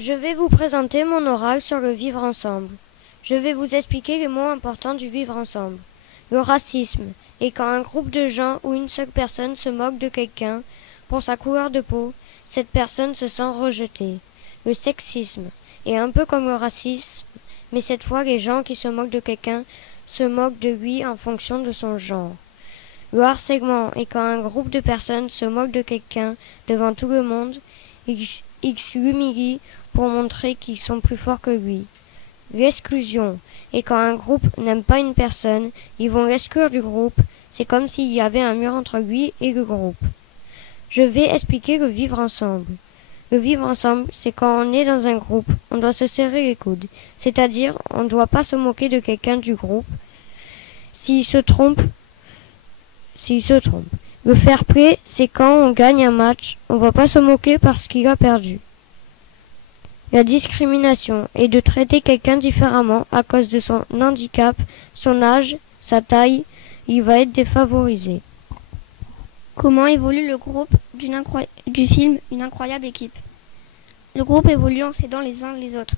Je vais vous présenter mon oral sur le vivre ensemble. Je vais vous expliquer les mots importants du vivre ensemble. Le racisme est quand un groupe de gens ou une seule personne se moque de quelqu'un pour sa couleur de peau, cette personne se sent rejetée. Le sexisme est un peu comme le racisme, mais cette fois les gens qui se moquent de quelqu'un se moquent de lui en fonction de son genre. Le harcèlement est quand un groupe de personnes se moque de quelqu'un devant tout le monde, ils l'humilient pour montrer qu'ils sont plus forts que lui. L'exclusion est quand un groupe n'aime pas une personne, ils vont l'exclure du groupe, c'est comme s'il y avait un mur entre lui et le groupe. Je vais expliquer le vivre ensemble. Le vivre ensemble, c'est quand on est dans un groupe, on doit se serrer les coudes, c'est-à-dire on ne doit pas se moquer de quelqu'un du groupe. S'il se trompe. Le fair play, c'est quand on gagne un match, on ne va pas se moquer parce qu'il a perdu. La discrimination est de traiter quelqu'un différemment à cause de son handicap, son âge, sa taille, il va être défavorisé. Comment évolue le groupe du film Une incroyable équipe? Le groupe évolue en s'aidant les uns les autres.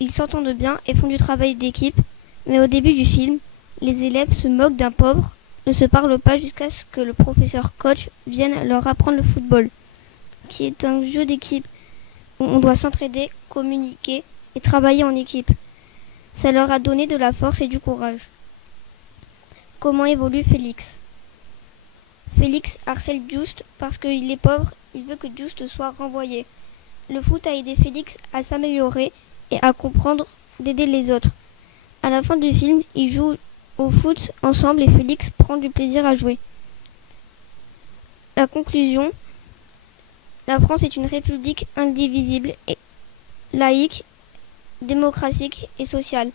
Ils s'entendent bien et font du travail d'équipe, mais au début du film, les élèves se moquent d'un pauvre, ne se parlent pas jusqu'à ce que le professeur coach vienne leur apprendre le football, qui est un jeu d'équipe où on doit s'entraider, communiquer et travailler en équipe. Ça leur a donné de la force et du courage. Comment évolue Félix? Félix harcèle Just parce qu'il est pauvre, il veut que Just soit renvoyé. Le foot a aidé Félix à s'améliorer et à comprendre d'aider les autres. À la fin du film, ils jouent au foot ensemble et Félix prend du plaisir à jouer. La conclusion, la France est une république indivisible et laïque, démocratique et sociale.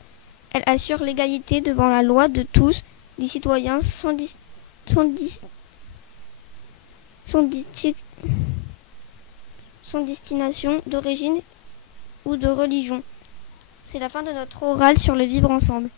Elle assure l'égalité devant la loi de tous les citoyens sans destination d'origine ou de religion. C'est la fin de notre oral sur le vivre ensemble.